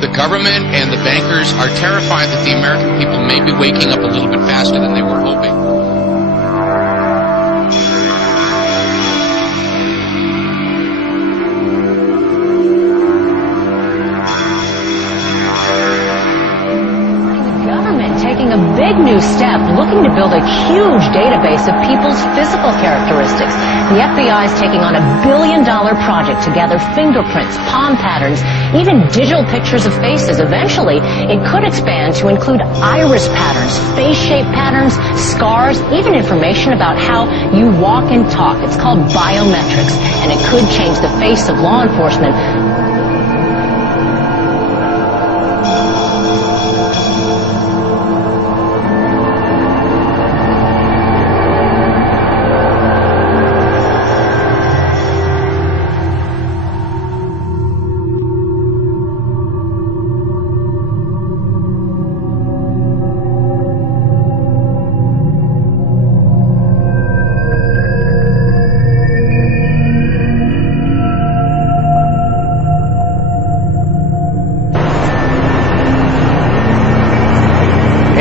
The government and the bankers are terrified that the American people may be waking up a little bit faster than they were hoping. Taking a big new step, looking to build a huge database of people's physical characteristics. The FBI is taking on $1 billion project to gather fingerprints, palm patterns, even digital pictures of faces. Eventually, it could expand to include iris patterns, face shape patterns, scars, even information about how you walk and talk. It's called biometrics, and it could change the face of law enforcement.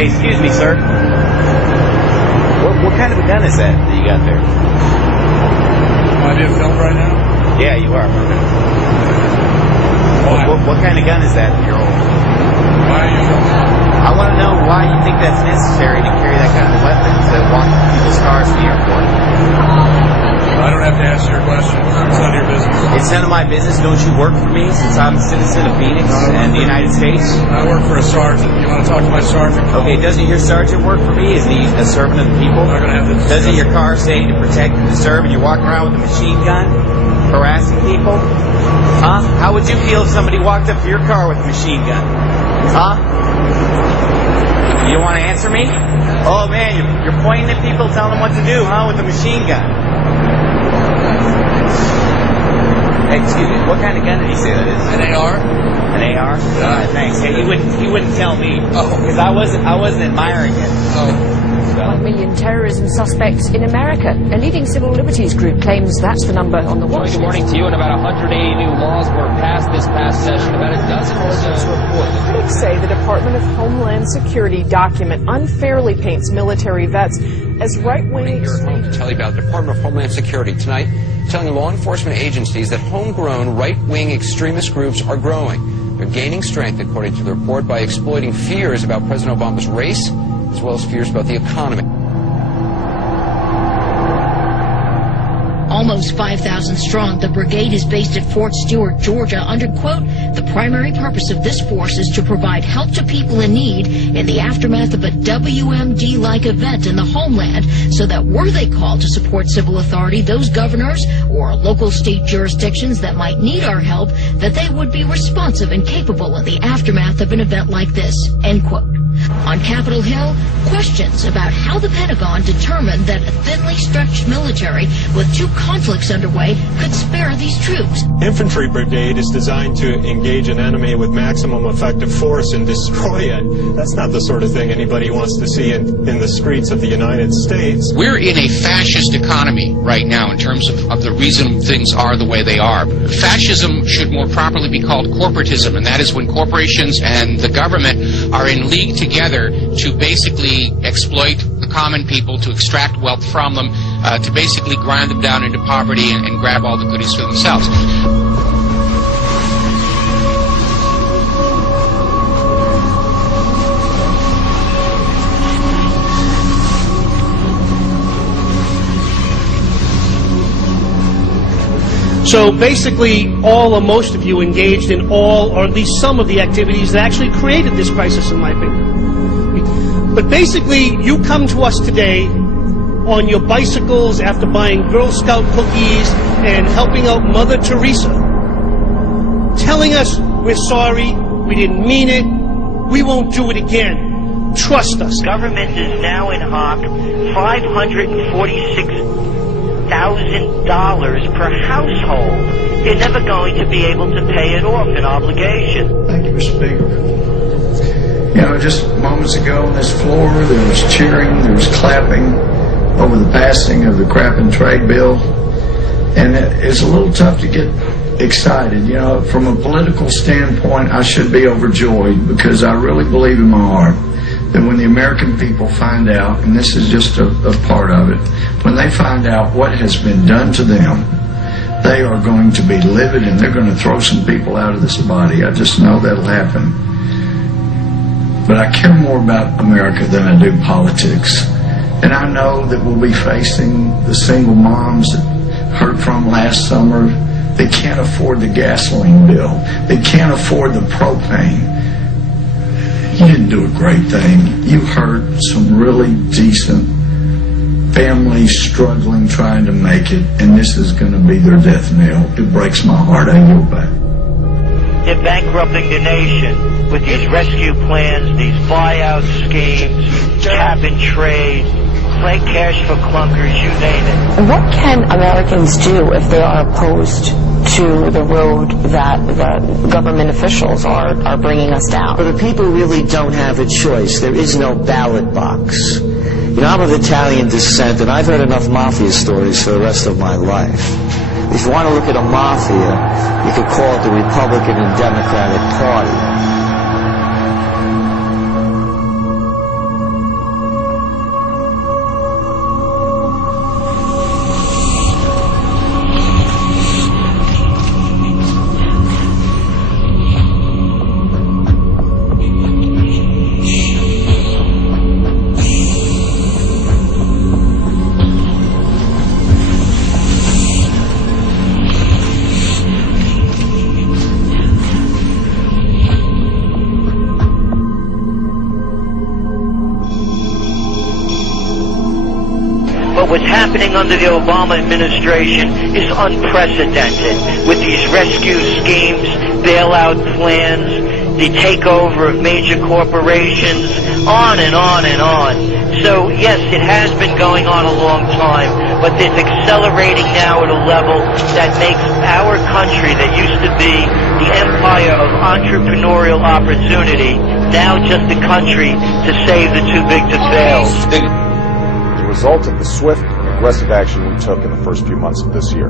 Hey, excuse me, sir. What kind of a gun is that you got there? Am I being filmed right now? Yeah, you are. Why? What kind of gun is that you're holding? Why are you filming? I want to know why you think that's necessary to carry that kind of weapon to walk people's cars to the airport. I don't have to answer your question. It's none of your business. It's none of my business. Don't you work for me since I'm a citizen of Phoenix and the United States? I work for a sergeant. You want to talk to my sergeant? Okay, doesn't your sergeant work for me? Is he a servant of the people? I'm not going to have this. Doesn't your car say to protect and to serve, and you're walking around with a machine gun, harassing people? Huh? How would you feel if somebody walked up to your car with a machine gun? Huh? You don't want to answer me? Oh man, you're pointing at people, telling them what to do, huh? With a machine gun. Hey, excuse me, what kind of gun did he say that is? An AR? An AR? Yeah. Thanks. Hey, he wouldn't tell me. Oh. Because I wasn't admiring it. Oh. 1 million terrorism suspects in America. A leading civil liberties group claims that's the number on the watch. Good morning to you. And about 180 new laws were passed this past session. About a dozen or so. Critics say the Department of Homeland Security document unfairly paints military vets as right-wing Here at home to tell you about the Department of Homeland Security tonight, telling law enforcement agencies that homegrown right-wing extremist groups are growing. They're gaining strength, according to the report, by exploiting fears about President Obama's race, as well as fears about the economy. Almost 5,000 strong, the brigade is based at Fort Stewart, Georgia, under, quote, the primary purpose of this force is to provide help to people in need in the aftermath of a WMD-like event in the homeland, so that were they called to support civil authority, those governors or local state jurisdictions that might need our help, that they would be responsive and capable in the aftermath of an event like this, end quote. On Capitol Hill, questions about how the Pentagon determined that a thinly stretched military with two conflicts underway could spare these troops. Infantry brigade is designed to engage an enemy with maximum effective force and destroy it. That's not the sort of thing anybody wants to see in the streets of the United States. We're in a fascist economy right now in terms of the reason things are the way they are. Fascism should more properly be called corporatism, and that is when corporations and the government are in league together to basically exploit the common people, to extract wealth from them, to basically grind them down into poverty and grab all the goodies for themselves. So basically, all or most of you engaged in all or at least some of the activities that actually created this crisis, in my opinion. But basically, you come to us today on your bicycles after buying Girl Scout cookies and helping out Mother Teresa, telling us we're sorry, we didn't mean it, we won't do it again. Trust us. Government is now in hock $546,000 per household. You're never going to be able to pay it off in obligation. Thank you, Mr. Speaker. You know, just moments ago on this floor, there was cheering, there was clapping over the passing of the crap and trade bill. And it's a little tough to get excited. You know, from a political standpoint, I should be overjoyed because I really believe in my heart that when the American people find out, and this is just a part of it, when they find out what has been done to them, they are going to be livid and they're going to throw some people out of this body. I just know that'll happen. But I care more about America than I do politics. And I know that we'll be facing the single moms that heard from last summer. They can't afford the gasoline bill. They can't afford the propane. You didn't do a great thing. You hurt some really decent families struggling, trying to make it, and this is going to be their death knell. It breaks my heart. I yield back. They're bankrupting the nation with these rescue plans, these buyout schemes, cap and trade, play cash for clunkers, you name it. What can Americans do if they are opposed to the road that the government officials are bringing us down? But the people really don't have a choice. There is no ballot box. You know, I'm of Italian descent, and I've heard enough mafia stories for the rest of my life. If you want to look at a mafia, you could call it the Republican and Democratic Party. What's happening under the Obama administration is unprecedented with these rescue schemes, bailout plans, the takeover of major corporations, on and on and on. So, yes, it has been going on a long time, but it's accelerating now at a level that makes our country that used to be the empire of entrepreneurial opportunity now just a country to save the too big to fail. As a result of the swift and aggressive action we took in the first few months of this year,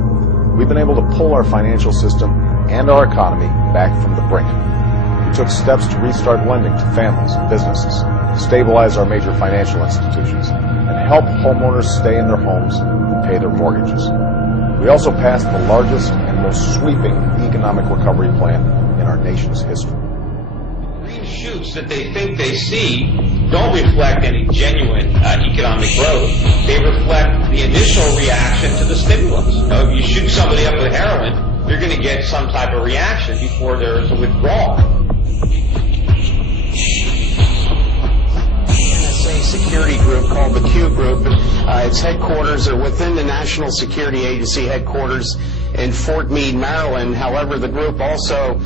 we've been able to pull our financial system and our economy back from the brink. We took steps to restart lending to families and businesses, stabilize our major financial institutions, and help homeowners stay in their homes and pay their mortgages. We also passed the largest and most sweeping economic recovery plan in our nation's history. Green shoots that they think they see don't reflect any genuine economic growth. They reflect the initial reaction to the stimulus. You know, if you shoot somebody up with heroin, you're going to get some type of reaction before there's a withdrawal. NSA security group called the Q Group. Its headquarters are within the National Security Agency headquarters in Fort Meade, Maryland. However, the group also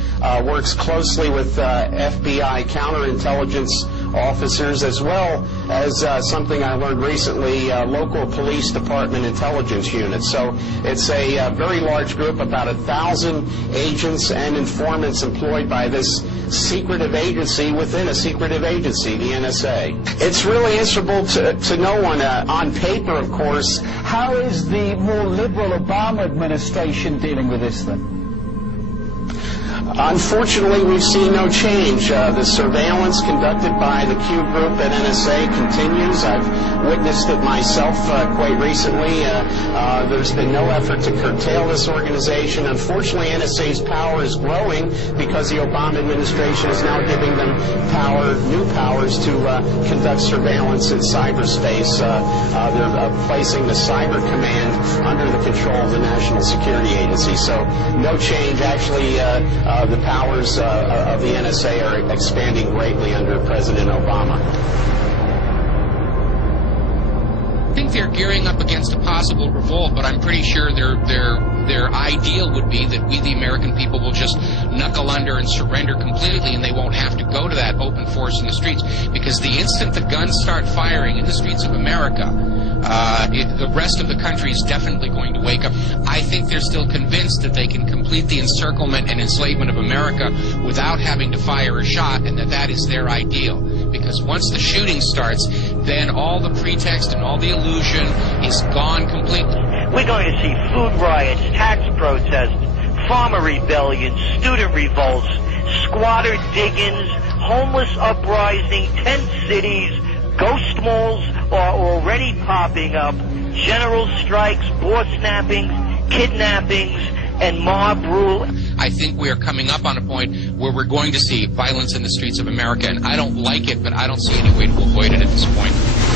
works closely with FBI counterintelligence officers, as well as something I learned recently, local police department intelligence units. So it's a very large group, about 1,000 agents and informants employed by this secretive agency within a secretive agency, the NSA. It's really answerable to no one on paper, of course. How is the more liberal Obama administration dealing with this then? Unfortunately, we've seen no change. The surveillance conducted by the Q Group at NSA continues. I've witnessed it myself quite recently. There's been no effort to curtail this organization. Unfortunately, NSA's power is growing because the Obama administration is now giving them new powers to conduct surveillance in cyberspace. They're placing the Cyber Command under the control of the National Security Agency. So no change. Actually, the powers of the NSA are expanding greatly under President Obama. I think they're gearing up against a possible revolt, but I'm pretty sure their ideal would be that we, the American people, will just knuckle under and surrender completely, and they won't have to go to that open force in the streets, because the instant the guns start firing in the streets of America, the rest of the country is definitely going to wake up. I think they're still convinced that they can complete the encirclement and enslavement of America without having to fire a shot, and that is their ideal. Because once the shooting starts, then all the pretext and all the illusion is gone completely. We're going to see food riots, tax protests, farmer rebellions, student revolts, squatter diggings, homeless uprising, tent cities, ghost malls are already popping up, general strikes, board snappings, kidnappings, and mob rule. I think we are coming up on a point where we're going to see violence in the streets of America, and I don't like it, but I don't see any way to avoid it at this point.